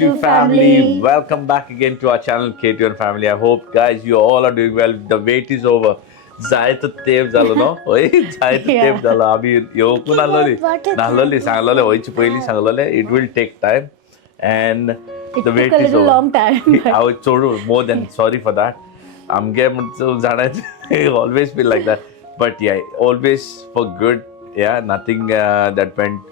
K2 family, welcome back again to our channel K2 family. I hope guys you all are doing well. The wait is over. जायचं तेप झालं no होय जायचं Yeah. तेप झालं आम्ही येऊन नाहलोली सांगलोले होयची पहिली सांगलोले it will take time and It the took wait a is little over. long time. But I would सोडू more than sorry for that. आमगे म्हणजे जाण्याचं always feel like that. But yeah, always for good. Yeah, nothing that went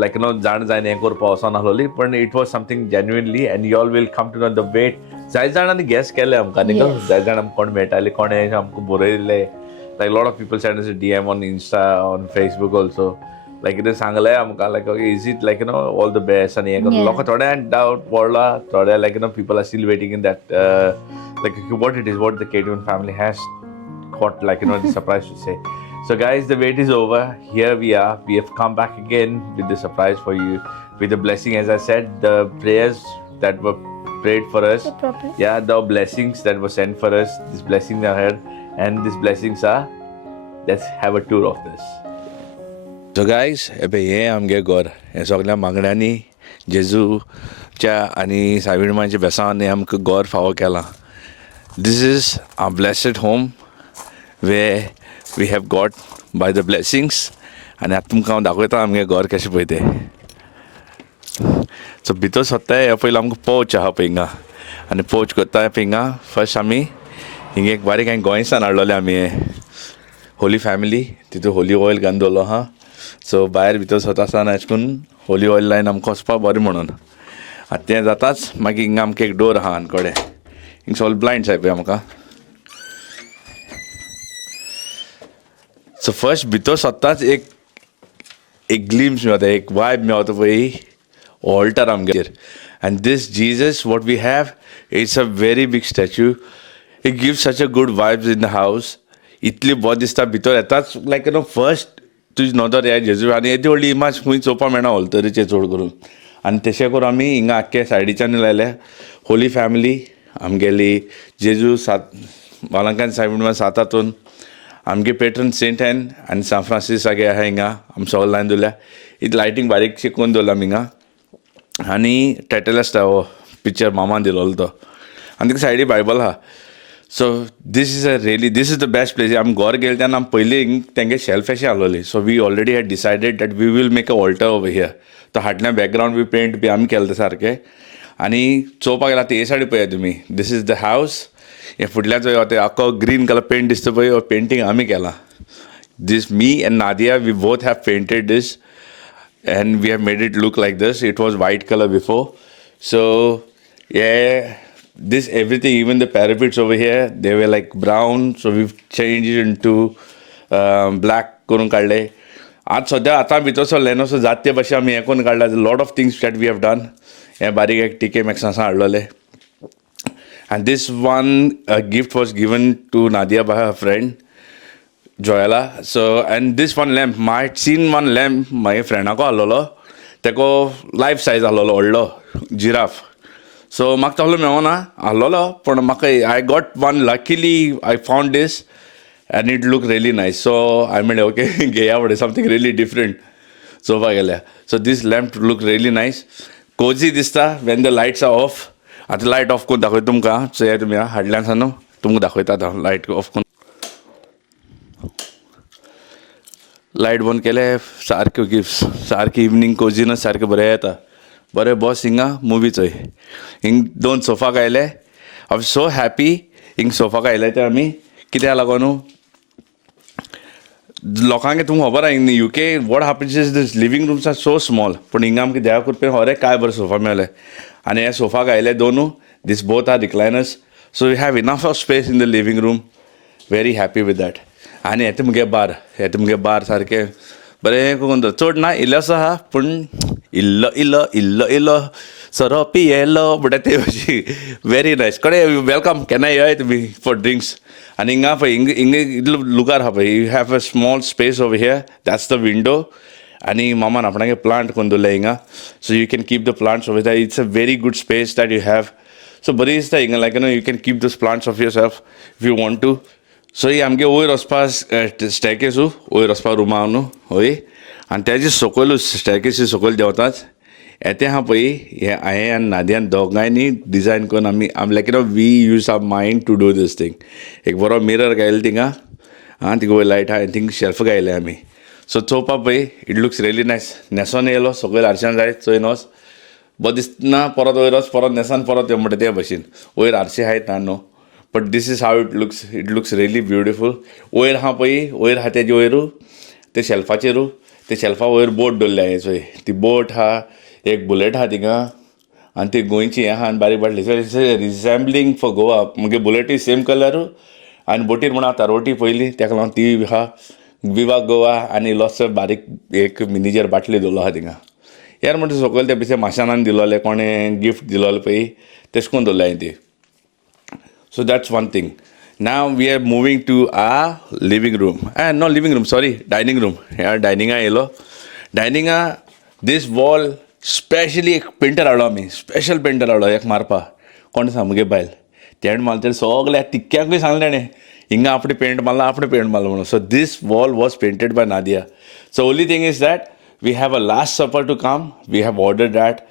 like जाण जायन हें करपा वचोन नाहलोली पण it was something genuinely and you all will come to know the wait. जाय जाणांनी गॅस केले आमकां न्ही गो Yes. जाय जाण आमकां कोण मेळटाले कोणें आमकां बरयल्ले like a lot of people send us a DM on Insta on Facebook also like कितें सांगलें आमकां like okay, is it like all the best आनी हें Yeah. लोकां थोड्यां डावट पडला थोड्या like people are still waiting in that like what it is what the K2 family has got like the surprise to say. So guys, the wait is over. Here we are. We have come back again with the surprise for you, with the blessing. As I said, the prayers that were prayed for us, The problem. yeah, the blessings that were sent for us. These blessings are here, and these blessings are. Let's have a tour of this. So guys, एबे हे आमगे घर हे सगळ्या मागण्यांनी जेजूच्या आनी साविणमाच्या बेसांनी आमकां घर फावो केलां. This is our blessed home where we have got by the blessings आनी आतां तुमकां हांव दाखयता आमगे घर कशें पळय तें. सो भितर सोदताय हे पयलीं आमकां पोवच आहा पळय हिंगा आनी पोवच करता पळय हिंगा फर्स्ट आमी हिंगा एक बारीक हांवें गोंयसान हाडलोलें आमी हें होली फॅमिली तितून होली ऑयल घालून दवरलो आहा. सो भायर भितर स्वता आसतना अशें करून होली ऑयल लायन आमकां वचपा बरें म्हणून आतां तें जाताच मागीर हिंगा आमकां एक डोर आहा आनी कडेन हिंगा सगळे ब्लायंड्स जाय पळय आमकां. सो फर्स्ट भितर सोदताच एक ग्लिम्स मेळटा एक वायब मेळटा पळय ऑल्टर आमगेर and this Jesus what we have it's a very big statue. It gives such a good vibes in the house. इतली बरें दिसता भितर येताच लायक फर्स्ट तुजी नदर ह्या जेजू आनी येदी व्हडली इमाज खंय चोवपा मेळना ऑल्टरीचेर चड करून आनी तशें करून आमी हिंगा आख्खे सायडीच्यान लायले होली फॅमिली आमगेली जेजू सात वालांकान सायबीण सात हातून आमगे पेट्रन सेंट एन आनी सान फ्रांसीस आगे आहा हिंगा आमी सगळे लायन दवरल्या. इथ लायटींग बारीकशी करून दवरला आमी हिंगा आनी टेटलेस्टा हो पिक्चर मामान दिलोलो तो आनी तेका सायडीक बायबल आहा. So this is the best place. आमी घर गेले तेन्ना आमी पयलीं तेंगे शेल्फ अशी आहलोली. So we already had decided that we will make a altar over here. तो हाटल्या बॅकग्रावंड बी पेंट बी आमी केलें सारकें आनी चोवपाक गेल्यार आतां हे सायडी पळया तुमी दीस इज द हावस. हे फुडल्यान चोय ते आख्खो ग्रीन कलर पेंट दिसता पळय हो पेंटींग आमी केलां. This me and Nadia we both have painted this and we have made it look like this. It was white color before. So yeah, this everything, even the parapets over here, they were like brown. So we've changed it into black करून काडले. आज सद्या आतां भितर सरलें सो जात ते भाशेन आमी हें करून काडला. Lot of things that we have done. हें बारीक एक टिके मॅक्सांसा हाडलोले. And this one gift was given to Nadia by her friend Joella. So and this one lamp, I had seen one lamp my friend ahलोलो तेको life size आहलोलो व्हडलो giraffe. सो म्हाका तसलो मेळोना आहलोलो पूण म्हाका I got one luckily I found this and it look really nice. So I म्हणलें okay घेया फुडें समथींग रियली डिफरंट चोवपाक गेल्या. So this lamp look really nice. Cosy दिसता when the lights are off. आतां लायट ऑफ करून दाखयता तुमकां. सो हे तुमी हाडल्यान न्हू तुमकां दाखयता आतां लायट ऑफ करून. लायट बंद केले सारक्यो गिफ्ट्स सारकी इवनिंग कोजीनच सारकें बरें येता. बरें बॉस हिंगा मुवी चोय. हिंग 2 सोफाक आयले. आय वॉज सो हॅपी हिंग सोफाक आयले ते आमी कित्याक लागून लोकांक तुमकां खबर आहा in UK what happens is these living rooms are so small पूण हिंगा आमकां देवा कृपेन खरें काय बरें सोफा मेळ्ळे आनी हे सोफाक आयले दोनू. These both are recliners. So we have enough of space in the living room. Very happy with that. आनी हे तुमगे बार सारकें बरें करून दवर. चड ना इल्लोसो आहा पूण इल्लो इल्लो इल्लो इल्लो सोरो पियेलो म्हणटा ते अशी वेरी नायस. कडेन वेलकम केन्ना येयाय तुमी फॉर ड्रिंक्स. आनी हिंगा पळय हिंगा इतलो लुकार आहा पळय. You have a small space over here that's the window. आनी मामान आपणागे प्लांट करून दवरले हिंगा. So you can keep the plants over that. It's a very good space that you have. So बरी दिसता हिंगा like you can keep this plants of yourself if you want to. So ही आमगे वयर वचपा स्टॅकेजू वयर वचपा रुमा न्हू हय आनी तेजे सकयलूच स्टॅकेसी सकयल देंवताच येते आहा पळय हे हांवें आनी नादियान दोगांयनी डिजायन करून आमी like we use our mind to do this thing. एक बरो मिरर घायलो थिंगा थिंगा वयर लायट आहा थिंग शेल्फ घायले आमी. सो चोवपा पळय इट लुक्स रियली नायस. न्हेसोन येयलो सकयल हारश्यान जाय चोयन वच बरो दिसना परत वयर वच परत न्हेसान परत यो म्हणटा ते भशेन. वयर हारशे आहाय ना न्हू but this is how it looks really beautiful. वयर आहा पळय वयर आहा तेजे वयरू ते शेल्फाचेरू ते शेल्फा वयर बोट दवरल्या हे चोय ती बोट आहा एक बुलेट आहा थिंगा आनी ती गोंयची हें आहा आनी बारीक बाटली रिझॅम्बलींग फॉर गोवा म्हणजे बुलेटी सेम कलरू आनी बोटीर म्हणून तारोटी पयली ताका लागून ती आहा विवा गोवा आनी इल्लोसो बारीक एक मिनीचर बाटली दवरलो आहा थिंगा. यार म्हणटा सकयल ते पिसे माशानान दिलोले कोणें गिफ्ट दिलोले पळय तेश कोन्न दवरल्या हांवें ती. So that's one thing. Now we are moving to our living room. Not living room, sorry, dining room. Yeah, dining येयलो. Dining this wall specially एक पेंटर हाडलो आमी स्पेशल पेंटर हाडलो एक मारपा. कोण सांग मुगे बायल तेणें मारलें तेणें सगल्या तिक्क्यांकूय सांगलें तेणें हिंगा आपणे पेंट मारला म्हणून. So this wall was painted by Nadia. So only thing is that we have a last supper to come. We have ordered that.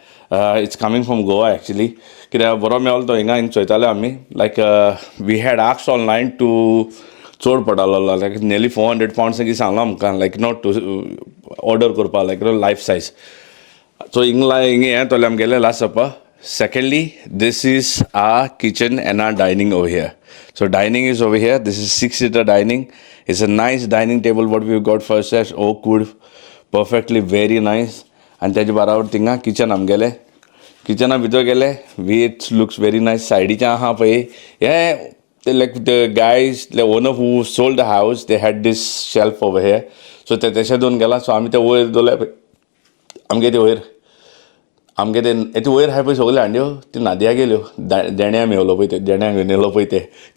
It's coming from Goa actually. कित्याक बरो मेळ्ळो तो हिंगा चोयताले आमी like we had asked online to चड पडलो लायक nearly £400 की सांगलो आमकां लायक नॉट टू ऑर्डर करपा लायक लायफ सायज. सो हिंगा हें तोले आमगेलें last supper. Secondly this is our kitchen and our dining over here. So dining is over here. This is 6-seater dining. It's a nice dining table what we've got first as oak wood, perfectly very nice. आनी तेजे बराबर थिंगा kitchen आमगेलें किचना भितर गेले it looks very nice. सायडीचे आहा पळय हे ते like the guys the owner who sold the house they had this shelf over here. So ते तशें दोन गेला. सो आमी ते वयर दवरले पळय आमगे ते वयर आमगे ते वयर आहाय पळय सगल्यो हांड्यो त्यो नादिया गेल्यो देण्या मेवलो पळय ते देण्याक घेवन येयलो पळय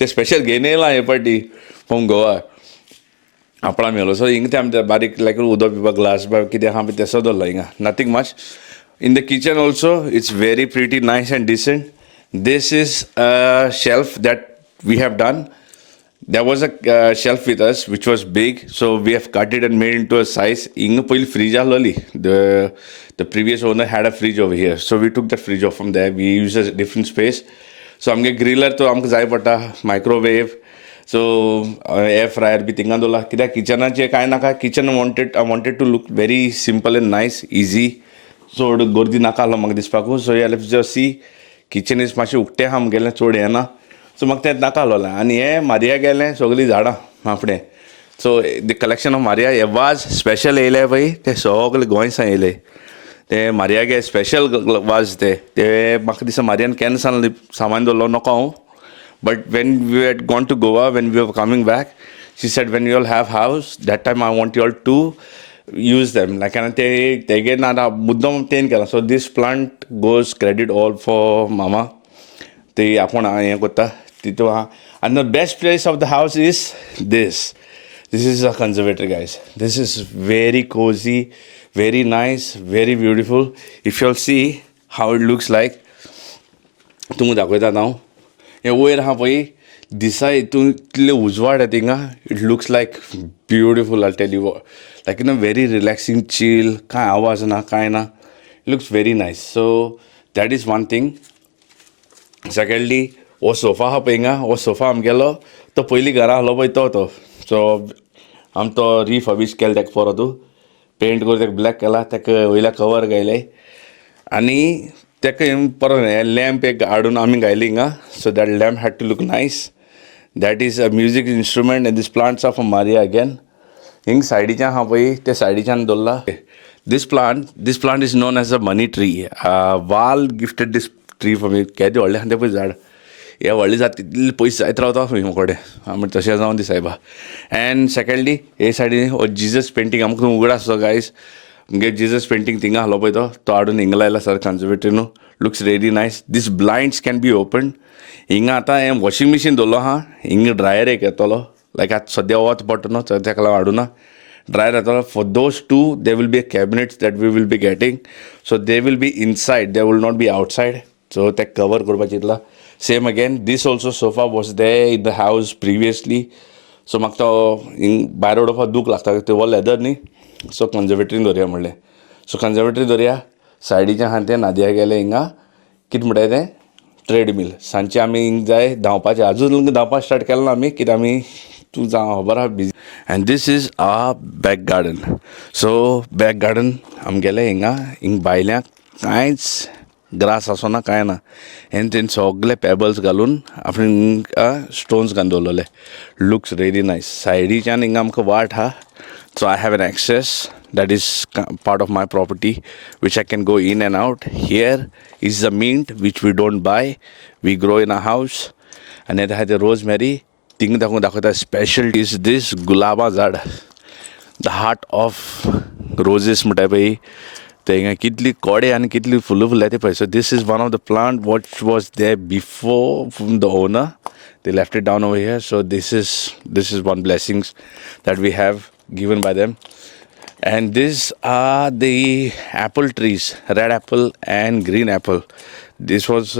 ते स्पेशल घेवन येयला हे पाटी फ्रॉम गोवा आपणा मेवलो. सो हिंगा ते आमी बारीक लायक उदक बिबा ग्लास बा कितें आहा पळय तेसो दवरला हिंगा nothing much. In the kitchen also, it's very pretty nice and decent. This is a shelf that we have done. There was a shelf with us which was big, so we have cut it and made into a size. Inga pile fridge aloli. The previous owner had a fridge over here, so we took that fridge off from there. We use a different space. So amge griller to amke jay pata microwave. So air fryer bhi tinga dola. Kida kitchen चे काय नाका kitchen I wanted to look very simple and nice, easy. चड गर्दी नाका आहलो म्हाका दिसपाकू. सो या let's just see kitchen is मातशें उक्तें आहा आमगेलें चड हें ना. सो म्हाका तें नाका आहलोलें आनी हें मारिया गेलें सगळीं झाडां आपणें. So the collection of Maria हे वाज स्पेशल येयले पळय ते सगळे गोंयसान येयले ते मारिया गे स्पेशल वाज ते म्हाका दिसता मारियान केन्ना सामान दवरलो नको हांव but when we had gone to Goa when we were coming back she said when you all have house that time I want you all to use them like and they get na muddam ten kela. So this plant goes credit all for mama te apon हे कोत्ता तितू आहा. And the best place of the house is this is a conservatory guys. This is very cozy, very nice, very beautiful. If you'll see how it looks like तुमकां दाखयता हांव हे वयर आहा पळय दिसा हितून इतले उजवाड आहे थिंगा it looks like beautiful I tell you like very relaxing chill कांय आवाज ना कांय ना it looks very nice. So that is one thing. Secondly हो सोफा आहा पळय हिंगा हो सोफा आमगेलो तो पयलीं घरा आहलो पळय तो सो आमी तो रिफर्बिश केलो ताका परत पेंट करून ताका ब्लॅक केला ताका वयल्या कवर घायले आनी ताका परत लॅम्प एक हाडून आमी घायली हिंगा. So that lamp had to look nice. That is a music instrument and these plants are from Maria again. हिंग सायडीच्यान आहा पळय ते सायडीच्यान दवरला. This plant is known as a money tree. Val gifted this tree for me. केदें व्हडलें आहा तें पळय झाड हे व्हडलें जात तितले पयस जायत रावता खंय कडेन आमी तशें जावन दी सायबा. एंड सेकेंडली हे सायडीन हो जिजस पेंटींग आमकां उगडा आसतो गायज म्हणजे जिजस पेंटींग थिंगा आहलो पळय तो हाडून हिंगा लायला सर कन्जर्वेटरी न्हू looks really nice. This blinds can be open. हिंगा आतां हें वॉशिंग मशीन दवरलो आहा हिंगा ड्रायर एक येतलो लायक आतां सद्या वत पडटा न्हू ताका लागून हाडूना ड्रायर येतलो. For those two they will be cabinets that we will be getting. So they will be inside they will not be outside. So ते कवर करपाचें चिंतलां. Same again this also sofa was there in the house previously. So म्हाका तो भायर उडोवपाक दूख लागता ते वो लेदर न्ही. सो कन्जर्वेटरीन दवरया म्हणलें. सो कन्जर्वेटरी दवरया. सायडीच्या हाते नादिया गेले हिंगा कितें म्हणटात तें ट्रेडमील सांजचे आमी हिंग जाय धांवपाचें आजून धांवपाक स्टार्ट केलें ना आमी कित्याक आमी तूं जावं खबर आहा busy and this is a back garden so back garden आमगेले हिंग भायल्यांक कांयच ग्रास आसोना कांय ना हें तें सगळे पेबल्स घालून आपण स्टोन्स घालून दवरलेले लुक्स रियली नायस सायडीच्यान हिंगा आमकां वाट आहा so I have an access that is part of my property which I can go in and out. Here is the mint which we don't buy, we grow in our house. And it has the rosemary thing दाखवता special is this gulaba झाड the heart of roses म्हणटाय पळय ते हिंगा कितली कोडे आनी कितली फुलां फुल्ल्या ते पळय. So this is one of the plant what was there before from the owner, they left it down over here. So this is one blessings that we have given by them. And these are the apple trees, red apple and green apple. This was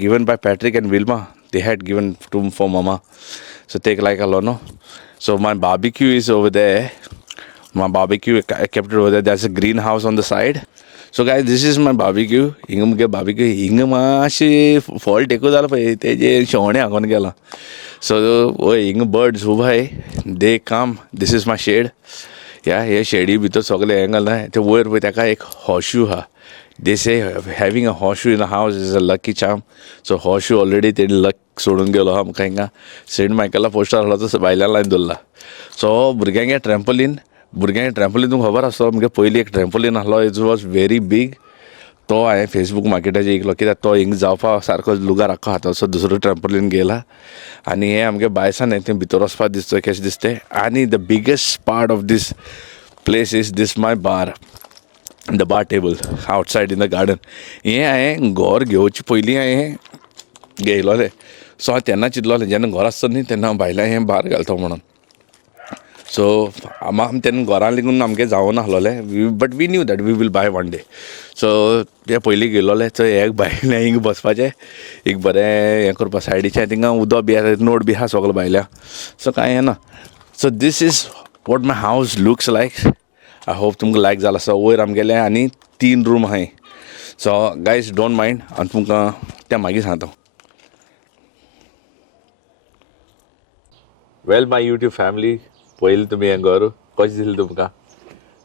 given by Patrick and Wilma. They had given to for Mama. So take like a lono. So my barbecue is over there. My barbecue, I kept it over there. There's a greenhouse on the side. So guys, this is my barbecue. Ingam ge barbecue. Ingam ashi fall teko dala pay. Te je shone agon gela. So oh ingam birds uba hai. They come. This is my shade. या हे shady भितर सगळे angle ना ते वयर पळय ताका एक horseshoe आहा दे से हॅविंग अ हॉर्शू इन अ हावस is a lucky charm so horseshoe already तेणी लक सोडून गेलो आहा आमकां हिंगा सेंट मायकला पोस्टर आसलो तो भायल्यान लायन दवरला सो भुरग्यांगे ट्रॅम्पोलीन तुमकां खबर आसतो आमगे पयलीं एक ट्रॅम्पोलीन आसलो इट वॉज व्हेरी बीग तो हांवें फेसबूक मार्केटाचेर इकलो कित्याक तो हिंग जावपा सारको लुगार आख्खो हाताचो दुसरो ट्रॅम्पोलीन गेला आनी हे आमगे बायसान हे तें भितर वचपाक दिसता कशें दिसतें आनी the biggest part of this place is this my bar the bar table outside in the garden हें हांवें घर घेवचे पयलीं हांवें घेयलोलें सो हांव तेन्ना चिंतलोलें जेन्ना घर आसता न्ही तेन्ना हांव भायल्यान हें बार घालता म्हणून सो आमी तेन्ना घरान लेगून आमगे जावना आसलोलें but we knew that we will buy one day so ते पयलीं गेलोले सो एक भायलें हिंग बसपाचें एक बरें हें करपा सायडीचें थिंगा उदक बी आसा नोट बी आहा सगळें भायल्या सो कांय हें ना सो दीस इज वॉट माय हावस लुक्स लायक आय होप तुमकां लायक जाला सो वयर आमगेलें आनी 3 रूम आहाय सो गायज डोंट मायंड आनी तुमकां तें मागीर सांगता वेल माय यूट्यूब फॅमिली पळयलें तुमी हें घर कशें दिसलें तुमकां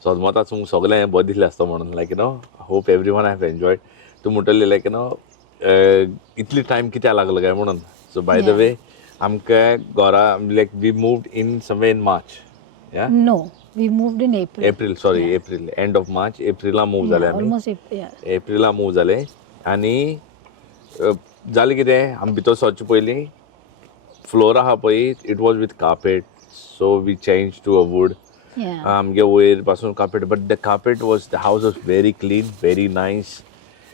सोदमोता तुमकां सगळें हें बरें दिसलें आसता म्हणून like hope everyone have enjoyed तूं म्हणटलें लायक इतली टायम कित्याक लागलो काय म्हणून सो बाय द वे आमकां घरा लायक वी मूव्ड इन समवे इन मार्च या No, we moved in April. April end of March Aprilia move जाले आमी Almost April. एप्रिला मूव जाले आनी जालें कितें आमी भितर सरचे पयलीं फ्लोर आहा पळय it was with carpet so we change to a wood Yeah. आमगे वयर पासून carpet but the carpet was the house was very clean very nice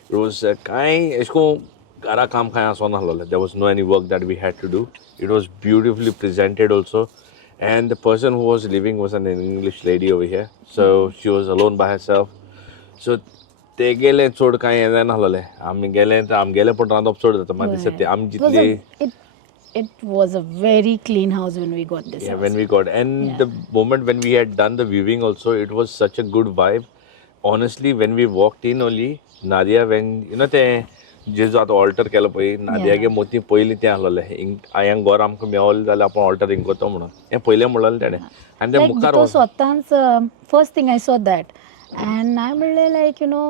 it was कांय अशें करून घरा काम कांय आसोना आसलोलें there was no any work that we had to do it was beautifully presented also and the person who was living was an English lady over here so she was alone by herself so ते गेले चड कांय हें जायना आसलोलें आमी गेले तर आमगेलें पूण रांदप चड जाता म्हाका दिसता तें आमी जितली It was a very clean house when we got this house. when we got and the moment when we had done the viewing also it was such a good vibe honestly when we walked in only Nadia when you know तें जेजू आतां alter केलो पळय नादियागे मोती पयलीं तें आसलोलें हांवें घर आमकां मेवलें जाल्यार आपण ऑल्टर हिंग करता म्हणून हें पयलें म्हणलेलें तेणें आनी तें मुखार तो स्वताच first thing I saw that and हांवें म्हणलें like you know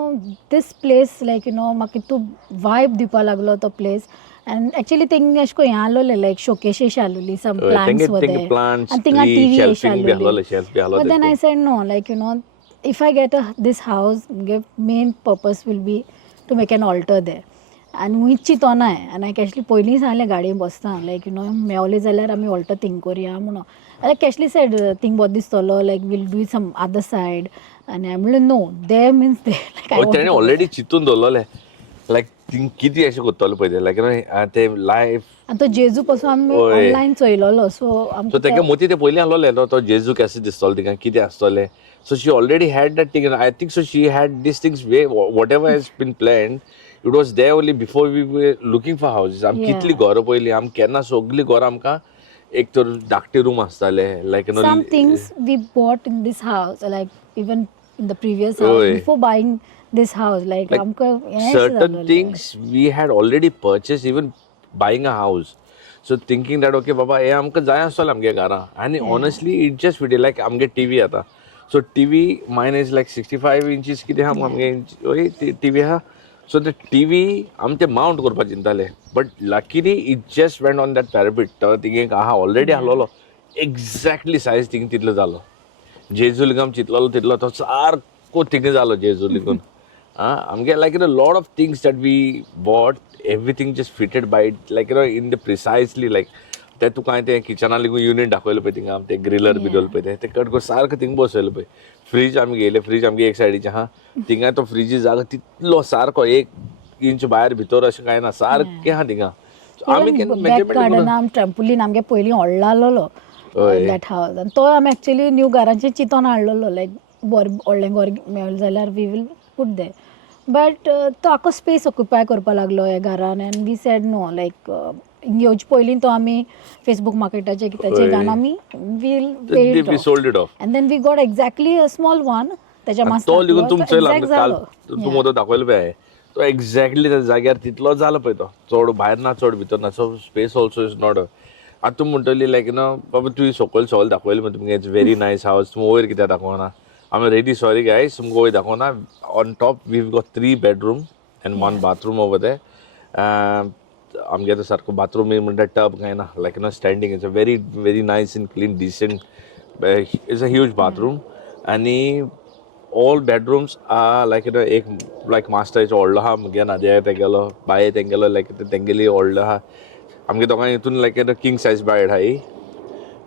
this place like you know म्हाका तूं वायब दिवपा लागलो तो प्लेस एंड एक्चुअली थिंग अशें करून हें आसलोलें लायक शोकेस अशी आसलोली सम प्लांट्स वर देर आनी थिंगा टीवी अशी आसलोली but then I said no like you know if I get this house main purpose will be to make an altar there आनी हुंयच चिंतोनाय आनी हांवें कॅशली पयलीं सांगलें गाडयेन बसता लायक यू नो मेवलें जाल्यार आमी ऑल्टर थिंग करया म्हणून लायक कॅशली सायड थिंग बरो दिसतलो like will do some other side आनी हांवें म्हणलें नो दे मिन्स दे लायक तेणें ऑलरेडी चिंतून दवरलोलें लायक थिंग कितें अशें करतलो पळय तें लायक तें लायफ आनी तो जेजू पासून आमी ऑनलायन चोयलोलो सो सो तेका मोती ते पयलीं आसलोलें तो जेजू केसो दिसतलो तिका कितें आसतलें so she already had that thing I think so she had these things way whatever has been planned it was there only before we were looking for houses आमी कितलीं घरां पयलीं आमी केन्ना सगळीं घरां आमकां एक तर धाकटे रूम आसताले लायक some things we bought in this house like even in the previous house before buying this house. Like, Like आमकां हें certain जालोलें. things we had already purchased, even buying a house. So thinking that okay, Baba, हे आमकां जाय आसतलें आमगे घरा. And honestly, it just fitted like आमगे TV आता. So TV mine is like 65 inches कितें आहा आमगे TV आहा. So the TV आम ते mount करपा चिंताले. But luckily it just went on that parapet. तो थिंगे आहा already आसलोलो. Exactly size थिंग तितलो जालो. जेजुलिगम चितलो तितलो तो सारको थिंग जालो जेजुलिगून. I'm getting like a lot of things that we bought, everything just fitted by it, like in the precisely like ते तू काय ते किचनाली युनिट दाखवलं पे थिंगा ते ग्रिलर बी दोल पे ते कट को सारखं थिंग बसवलं पे फ्रीज आम्ही गेले फ्रीज आमगे एक साइडीचे हा थिंगा तो फ्रीज जागा तितलो सारको 1 इंच बाहेर भितर अशें काय ना सारकें हा थिंगा आम्ही बॅक गार्डन आम ट्रॅम्पोलीन आमगे पयलीं व्हडलो आहलोलो दॅट हावस आनी तो आमी एक्चुअली न्यू घरांचें चिंतून हाडलोलो लायक व्हडलें घर मेळलें जाल्यार we will put the but तो आख्खो स्पेस ऑक्युपाय करपा लागलो ह्या घरान and we said no like येवचे पयलीं तो आमी फेसबूक मार्केटाचेर कित्याचेर घालून आमी will paid we sold it off. And then we got exactly a small one त्याच्या तो मास्टर लिगून तुमचो एक्झॅक्ट काल जालो तू मोदो दाखवलं पळय तो एक्झॅक्टली त्या जाग्यार तितलो जालो पळय तो चड भायर ना चड भितर ना so space also is not आतां तूं म्हणटली लायक बाबा तुवें सकयल सॉल दाखवलें मग तुमगे इट्स व्हेरी नायस हावस तुमी वयर कित्याक दाखोवना आमी रेडी सॉरी गायस तुमकां वयर दाखोवना on top we've got 3 bedroom and 1 bathroom over there आमगे तो सारको बाथरूम म्हणटा टब काय ना like standing it's a very very nice and clean decent it's a huge bathroom आनी all bedrooms are like एक like master is व्हडलो आहा मुगे नाद्या तेगेलो बाये तेंगेलो like तेंगेली व्हडलो आहा आमगे दोगांय हितून like किंग सायज बेड आहा ही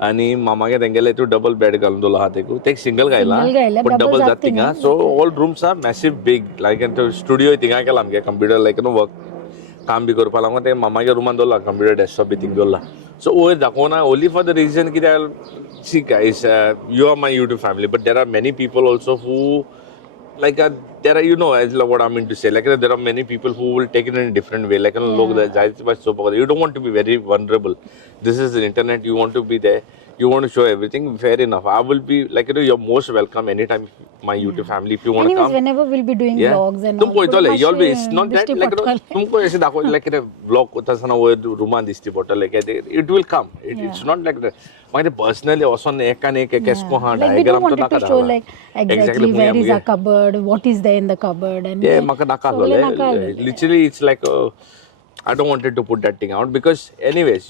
आनी मामागे तेंगेले हितून डबल बेड घालून दवरलो आहा ते सिंगल घायला बट डबल जात थिंगा so all rooms are massive big like studio थिंगा केला आमगे कंप्युटर लायक वर्क काम बी करपा लागून ते मामागे रुमान दवरला कंप्युटर डेस्कटॉप बी थिंग दवरला सो वयर दाखोवना ओन्ली फॉर द रिजन कित्याक see guys you are my YouTube family but there are many people also who like there are as like what I mean to say like there are many people who will take it in a different way like log you don't want to be very vulnerable this is the internet you want to be there you want to show everything fair enough I will be like you're most welcome anytime my YouTube family if you want to anyways come whenever we'll be doing vlogs and तुम पळयतले you'll be it's not that like तुमको अशें दाखोवलें like vlog करता आसतना वयर रुमान दिसती पडटलें it will come it's not like that मागीर पर्सनली वचोन एकान एक एसको हा like we don't डायग्राम तो want to नाका show like exactly where is our cupboard what is there in the cupboard and म्हाका नाका आसलोलें literally it's like I don't wanted to put that thing out because anyways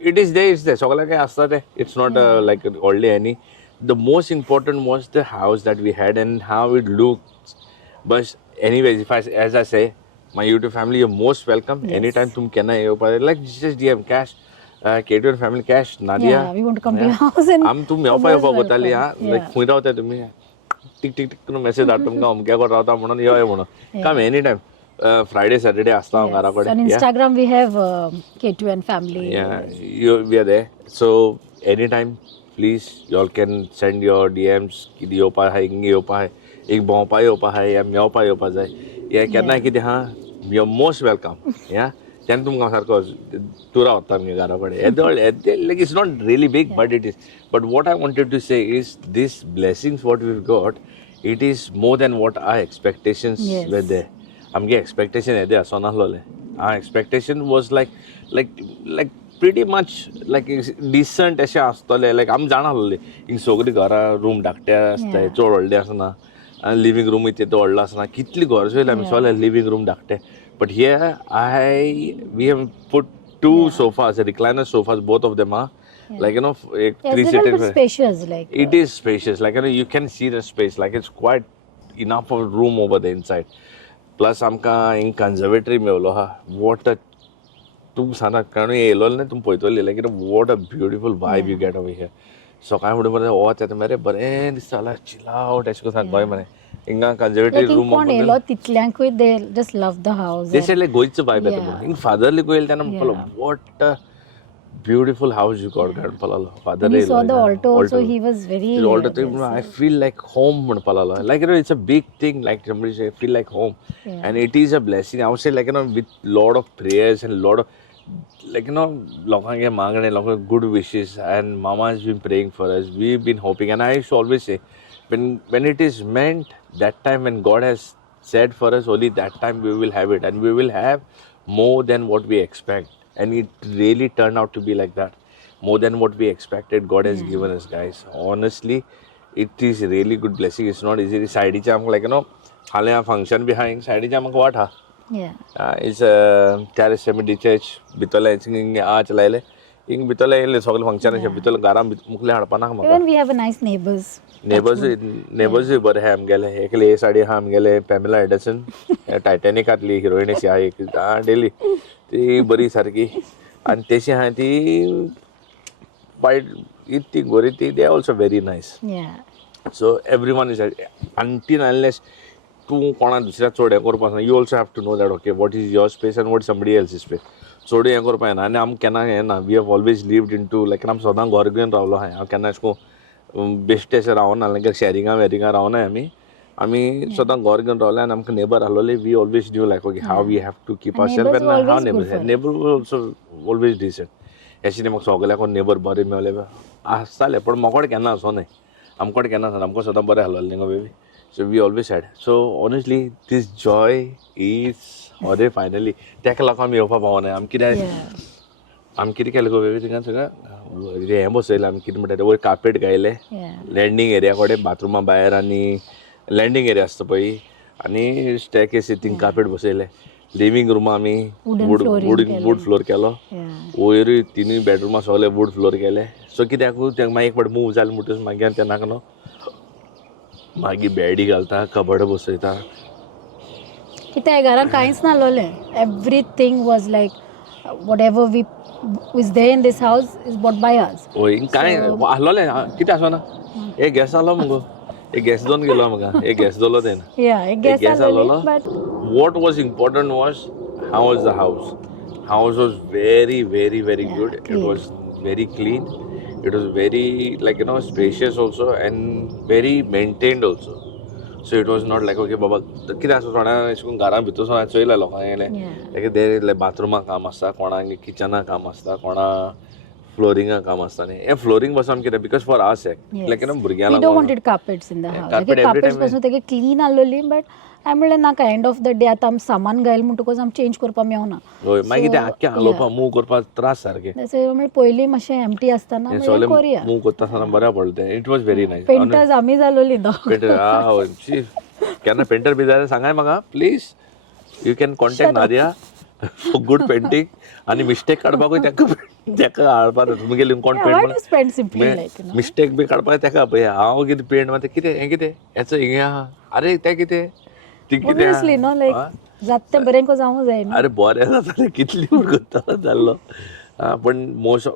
it is there सगळ्या काय आसता ते it's not like only any the most important was the house that we had and how it looked but anyways if as I say my YouTube family you're most welcome anytime तुम केन्ना येवपा like just DM cash K2 family cash Nadia we want to come to your house and आम तुम येवपा कोताली हा like खूंय रावता तुमी टिक टिक टिक मेसेज धाड तुमकां अमक्या कोण रावता म्हणून यो म्हणून कम एनी टाइम Friday Saturday आसता घरा कडेन on Instagram we have K2N family we are there so anytime please y'all can send your DMs कितें येवपा आहाय हिंग येवपा आहाय एक भोंवपा येवपा आहाय या मेवपा येवपा जाय या केन्नाय कितें आहा यू आर मोस्ट वेलकम या तेन्ना तुमकां सारको टुरा वता आमगे घरा कडेन like it's not really big but it is but what I wanted to say is this blessings what we've got it is more than what our expectations were there आमगे एक्सपेक्टेशन येदे आसोन आसलोले our expectation was like pretty much like decent अशें आसतलें like आमी जाणा आसलोली हिंग सगळीं घरां room धाकटे आसताय चड व्हडले आसना आनी लिवींग रूम तितलो व्हडलो आसना कितलीं घर चोयलें आमी सगळे लिवींग रूम धाकटे but here we have put 2 sofas recliner sofas both of them are like एक 3-seater spacious like it is spacious like you can see the space like it's quite enough of room over the inside plus आमकां हिंग conservatory मेवलो हा what a तुम सांगा कारण येयलो न्ही तुम पळयतली लायक what a beautiful vibe you get over here सकाळी फुडें मरे वच येता मरे बरें दिसता लायक chill out अशें करून सांग गोंय मरे हिंगा कंजर्वेटरी रूम कोण येयलो तितल्यांकूय they just love the house they say like गोंयचो vibe येता हिंग फादरली गोयल तेन्ना म्हणपालो what a beautiful house you got म्हणपालो father he saw the altar also he was very I feel like home म्हणपालो like it's a big thing like somebody say feel like home and it is a blessing I would say like with lot of prayers and lot of like लोकांगे मांगणे लोकांगे good wishes and mama has been praying for us we've been hoping and I used to always say when it is meant that time when God has said for us only that time we will have it, and we will have more than what we expect. And it really turned out to be like that. More than what we expected, God has given us, guys. Honestly, it is really good blessing. It's not easy. Side like hale function behind side what ha. Yeah. It's a terrace semi detached. Bitola ing chalaile. Ing bitola ile sogol function hai. Bitola garam mukle hadpana ka Even we have a nice neighbors. Neighbours बरे आहा आमगेले एकले हे साडी आहा आमगेले पॅमेला Anderson टायटॅनिकांतली heroine अशी आहा एक daily ती बरी सारकी आनी तेशी आहा ती वायट ती बरी ती they also very nice Yeah. So everyone is until unless तूं कोणा दुसऱ्या चड हें करपाक ना you also have to know that okay what is your space and what somebody else space चड हें करपा येना आनी आमकां केन्ना हें ना we have always lived in to like आमी सदां घर घेवन रावलो आहाय हांव केन्ना अशें करून बेश्टे अशें रावना लायक शेरिंगा वेरिंगा रावनाय आमी सदां घर घेवन रावले आनी आमकां नेबर आहलोले we always knew like okay how we have to keep our self neighbors were and how always good for us. Neighbour also always decent अशें म्हाका सगल्याक नेबर बरे मेळले आसताले पूण मोकोड केन्ना असो न्हय आमकोड केन्ना आसना आमकां सदां बरें आहलोलें न्ही go baby so we always had so honestly this joy is अरे फायनली तेका लागून आमी येवपा पावना आमी कितें आमी कितें केलें गो बेबी थिंगा सगळें हें बसयलें आमी कितें म्हणटा तें वयर कार्पेट घायलें Yeah. लँडींग एरिया कडेन बाथरुमा भायर आनी लँडींग एरिया आसता पळय आनी स्टॅकेसी थिंग कार्पेट बसयलें लिवींग रुमा आमी वूड फ्लोर केलो Yeah. वयर तिनूय बेडरुमा सगळे वूड फ्लोर केले सो कित्याक तें मागीर एक फावट मूव जालें म्हणटच मागीर तें नाका न्हू मागीर बॅडी घालता कबड बसयता कित्याक घरान कांयच नासलोलें everything was like whatever we is there in this house is bought by us ओय कांय आहलोलें कितें आसना एक गॅस आहलो मुगो एक गॅस दोन गेलो म्हाका एक गॅस दोलो तेन या एक गॅस gas आसलोली आसलोलो. But what was important was how was the house was very good. It clean. was very clean, it was very like spacious also and very maintained also. So it was not like okay baba कितें आसा थोड्या अशें घरां भितर सुद्दां चोयला लोकांक येयलें लायक देर बाथरुमा काम आसता कोणाक किचना काम आसता कोणा फ्लोरिंगा काम आसता न्ही हें फ्लोरिंग पासून कितें बिकॉज फॉर आस लायक भुरग्यां वी डोंट लागून वॉन्टेड कार्पेट्स इन द हावस carpet every कार्पेट्स time पासून तेगे क्लीन आसलोली बट हांवें म्हणलें नाका एंड ऑफ द डे आतां आमी सामान घायल म्हणटकूच आमी चेंज करपाक मेवना होय मागीर तें आख्खें हालोवपाक मूव करपाक त्रास सारकें म्हणल्यार पयलीं मातशें एम्प्टी आसतना हें म्हणलें सगळें करुया मूव करता आसतना बऱ्या पडलें तें it was very nice painters आमी जालोली पेंटर हय शी केन्ना पेंटर बी जाय सांगाय म्हाका please you can contact Nadia for good painting आनी मिस्टेक काडपाकूय तेका हाडपाक तुमगे लिंक कोण Why to spend simply paint like, you know? Mistake बी काडपाक तेका पळय हांव कितें पेंट मात कितें हें कितें हेचो हिंगे आहा अरे तें कितें ती कितें ऑब्वियसली नो आहा? लायक जात तें बरें को जावूं जाय न्ही अरे बरें जातालें कितली करता जाल्लो पण most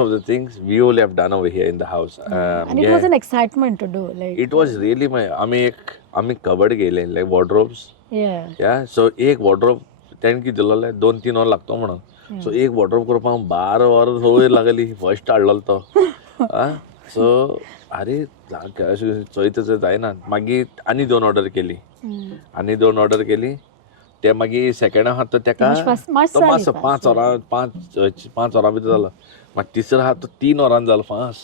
of the things we only have done over here in the house and it was an excitement to do like it was really आमी कबड घेयले लायक वॉर्ड्रोब्स yeah या सो एक वॉर्ड्रोब तेणें कितें दिलोलें 2-3 वर लागतो म्हणून सो एक वॉर्ड्रोब करपाक 12 वर वयर लागली फर्स्ट हाडलोलो तो सो अरे चोयता चोय जायना मागीर आनी 2 ऑर्डर केली ते मागीर सेकंड आहा तो तेका मातसो तो मातसो जाली 5 वरां भितर जालो मागीर तिसरो आहा तो 3 वरांनी जालो फास्ट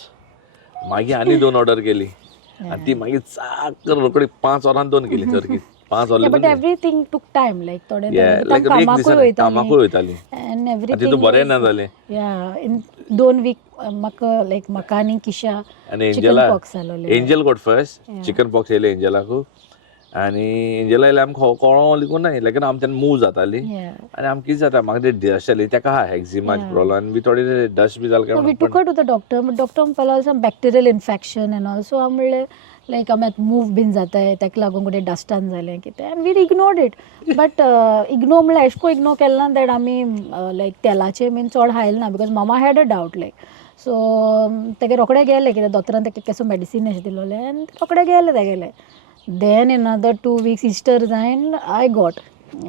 मागीर आनी 2 ऑर्डर केली आनी ती मागीर चाकर रोखडी 5 वरांनी 2 केली सारकी 5 yeah, but वरां everything took time like थोडे लायक एक दिसांनी कामाकूय वयताली and आनी everything तितून बरें ना जालें yeah in 2 week म्हाका आनी किशा आनी chicken pox जालोले Angel got first chicken pox येयले एंजलाकू आनी एंजला येयले आमकां कळों लिगून ना लेकिन आमी तेन्ना मूव जाताली yeah आनी आमकां कितें जाता म्हाका ते डस्ट जाली तेका आहा एक्झिमाची प्रॉब्लम आनी बी थोडी डस्ट बी जालें so we काय took her to the doctor but doctor म्हणपाक लागलो some bacterial infection and also हांव म्हणलें लायक आमी आतां मूव बीन जाताय तेका लागून कितें डस्टान जालें कितें आनी we ignored it but ignore म्हणल्यार एशें कोन्न इग्नोर केलें ना दॅट आमी लायक तेलाचें बीन चड खायलें ना बिकॉज मामा had a doubt like so तेगे रोखडें गेलें कित्याक डॉक्टरान तेका केसो मेडिसीन अशें दिलोलें आनी रोखडें गेलें तेगेलें then in another 2 weeks Easter जायन I got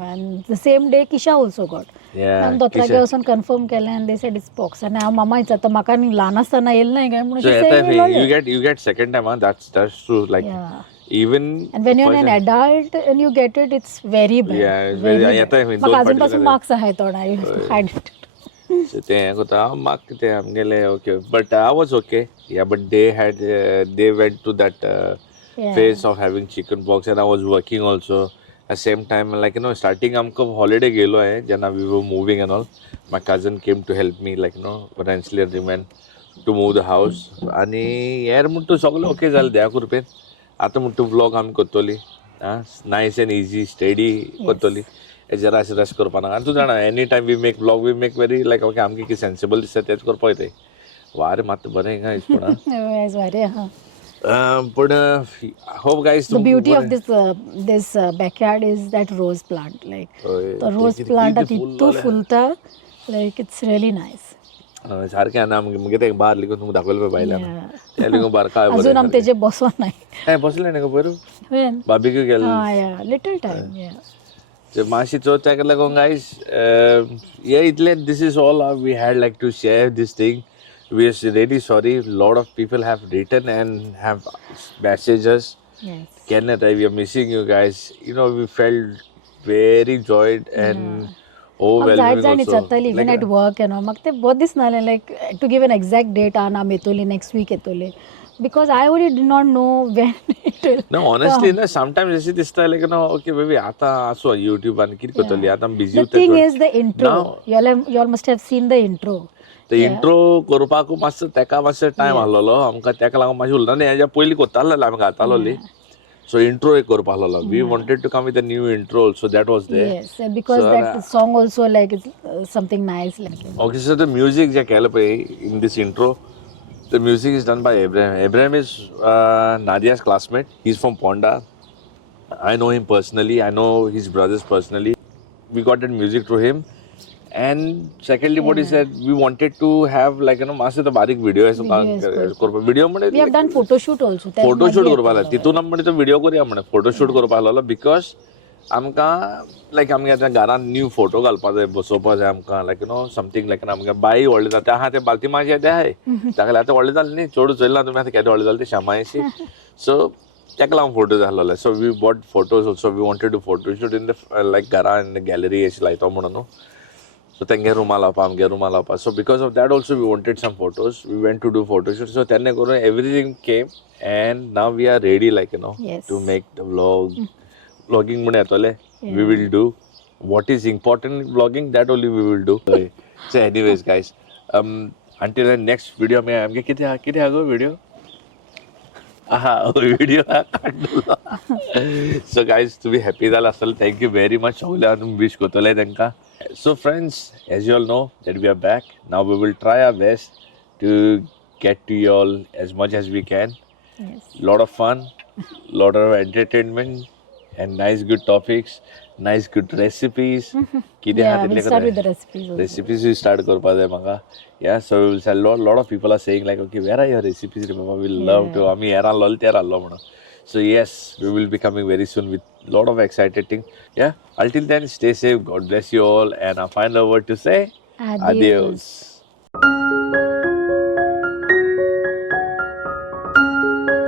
and the same day Kisha also got and दोतोरागे वचून कन्फर्म केलें and they said it's pox आनी हांव मामा विचारता म्हाका न्ही ल्हान आसतना येयलें न्हय काय म्हणून you get second time that's true like even and when you're an adult and you get it it's very bad म्हाका अजून पासून मार्क्स आहाय तोंडार you have to hide it so तें कोता म्हाका कितें आमगेलें okay but I was okay yeah but they went to that phase of having chicken pox and I was working also At same time, like, starting आमको holiday गेलो आहे, जेन्ना we were moving and all. My cousin came to help me, like, financially arrangement to move the house. आणि यार म्हणतो सगळं okay झालं देवा कृपेन. आता म्हणतो vlog आम्ही करतोली. Nice and easy, steady करतोली. जरा असे रश करपा नाका. आणि तू जाणा, any time we make vlog, we make very like okay आमकी की sensible दिसता तेच करपा येते. वारे मात बरें हिंगा इसपणा. Yes, very, पण hope guys the beauty of this backyard is that rose plant. Like the rose plant at ittu fulta, like it's really nice. सारखे आहे ना मग ते बाहेर लिखून तुम्ही दाखवलं पाहिजे ना त्या लिखून बाहेर काय अजून आम तेजे बसवा नाही. काय बसले नाही का बरं When? बार्बेक्यू केलं Yeah, little time, yeah. ते माशी चोथ काय लागून गाईस या इथले this is all we had like to share this thing we are really sorry lot of people have written and have messages Yes. Kenneth, we are missing you guys. We felt very joyed and overwhelming जायचं also. आणि even at work मग ते बहुत दिसनाले like to give an exact date आन आम येतोली next week येतोले because I would did not know when it will No, honestly, sometimes अशी दिसता like okay baby आता असो YouTube आणि किती करतली आता busy the thing is the intro you all must have seen the intro ते इंट्रो करपाक मातसो तेका मातसो टायम आहलोलो आमकां तेका लागून मातशें उरना आनी हेज्या पयलीं कोत्तालो आमकां घातालोली सो इंट्रो एक करपा आहलोलो we wanted to come with a new intro also that was there yes because that song also like is something nice like okay so the music जे केलं पळय in this intro the music is done by Abraham. Abraham is Nadia's classmate. He's from Ponda. I know him personally. I know his brothers personally. We got that music through him. And secondly, what he said, we wanted to have like मासे तो बारीक video video म्हणजे we have done photoshoot also photoshoot करपा लागला तितून आमी म्हणटा तो व्हिडिओ करूया म्हणे फोटोशूट करपा लागलो बिकॉज आमकां लायक आमगे आतां घरान न्यू फोटो घालपा जाय बसोवपा जाय आमकां लायक समथींग लायक आमगे बाई व्हडले जाता आहा ते बालती माझी येते आहाय ताका आतां व्हडले जालें न्ही चड चोयला तुमी आतां केदें व्हडले जालें ते शामायशी सो तेका लागून फोटो जाय आहलोले so we bought photos also we wanted to photoshoot in the like घरा इन द गॅलरी अशी लायतो म्हणून सो तेंगे रुमा लावपा आमगे रुमा लावपा so because of that also we wanted some photos we went to do photoshoot so तेन्ना करून everything came and now we are ready like to make the vlogging म्हण येतोले we will do what is important in vlogging that only we will do so anyways guys until the next video mein amge kite ago video video so guys to be happy dal asal thank you very much sogla tum wish kotole tanka so friends as you all know that we are back now we will try our best to get to you all as much as we can lot of fun lot of entertainment and nice good topics nice good recipes we'll start with the recipes also. recipes we start korpa jay manga yeah so we will sell lot of people are saying like okay where are your recipes remember we love to ami era lol tera allo mano so yes we will be coming very soon with lot of exciting thing yeah until then stay safe god bless you all and I find a word to say adios.